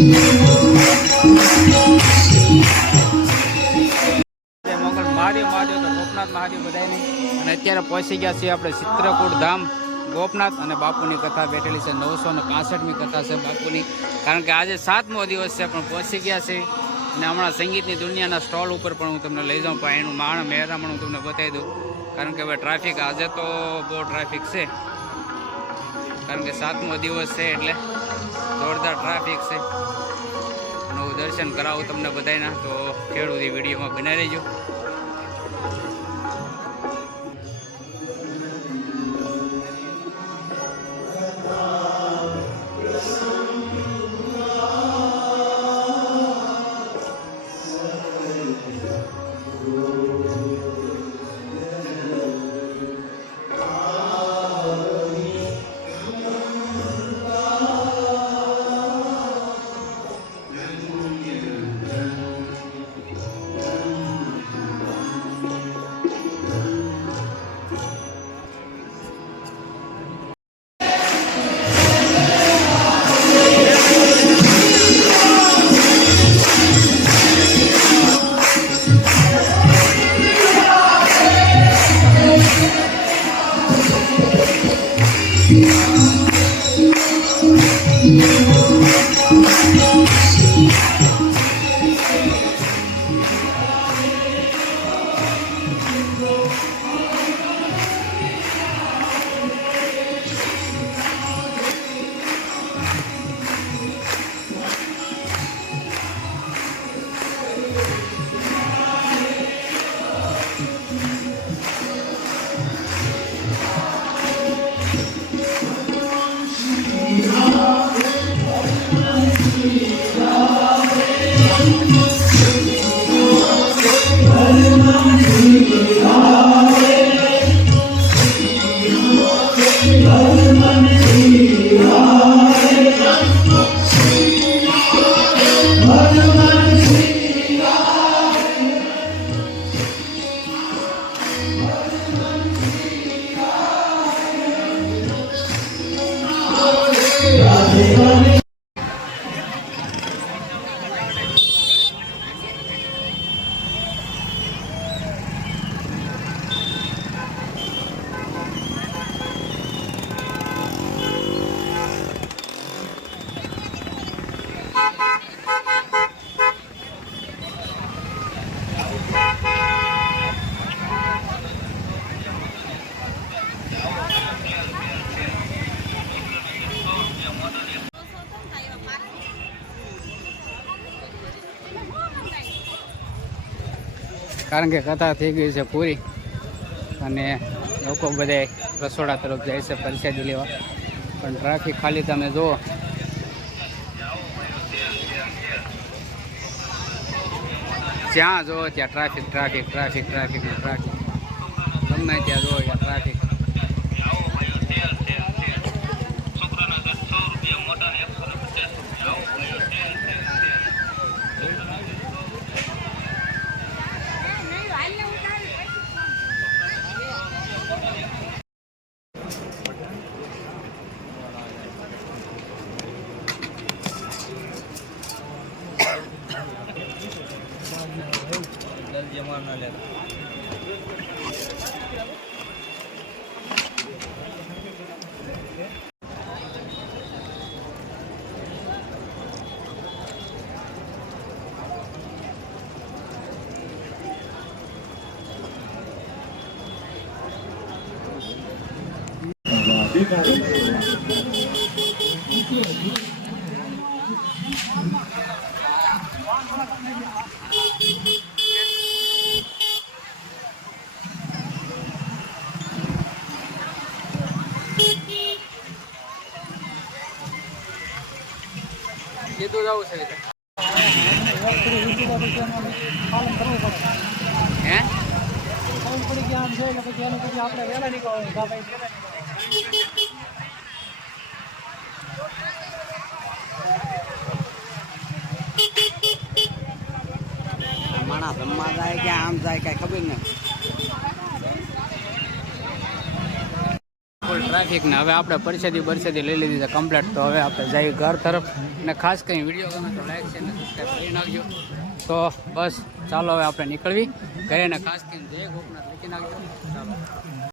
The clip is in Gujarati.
ગોપનાથ મહાદેવ બધાને અને અત્યારે પહોંચી ગયા છીએ આપણે ચિત્રકૂટ ધામ ગોપનાથ અને બાપુની કથા બેઠેલી છે 965મી કથા છે બાપુની કારણ કે આજે 7મો દિવસ છે પણ પહોંચી ગયા છે અને હમણાં સંગીતની દુનિયાના સ્ટોલ ઉપર પણ હું તમને લઈ જાઉં પણ એનું મહેરામણ હું તમને બતાવી દઉં કારણ કે હવે ટ્રાફિક આજે તો બહુ ટ્રાફિક છે કારણ કે 7મો દિવસ છે એટલે જોરદાર ટ્રાફિક છે અને હું દર્શન કરાવું તમને બધાના તો ખેડૂત વિડીયોમાં બનાવી રહેજો. કારણ કે કથા થઈ ગઈ છે પૂરી અને લોકો બધા રસોડા તરફ જાય છે પ્રસાદી લેવા પણ ટ્રાફિક ખાલી તમે જુઓ જ્યાં જુઓ ત્યાં traffic traffic traffic traffic traffic ગમે ત્યાં જુઓ ત્યાં ટ્રાફિક. કીધું જવું છે હે માણસ રમવા જાય કે આમ જાય કઈ ખબર નથી. ટ્રાફિક ને હવે આપણે પરસેદી લઈ લીધી છે કમ્પ્લીટ. તો હવે આપણે જઈએ ઘર તરફ. અને ખાસ કરીને વિડીયો ગમે તો લાઈક છે ને સબસ્ક્રાઈબ કરી નાખજો. તો બસ ચાલો હવે આપણે નીકળવી ઘરે. ને ખાસ કરીને જય ગોપનાથ લખી નાખજો. ચાલો.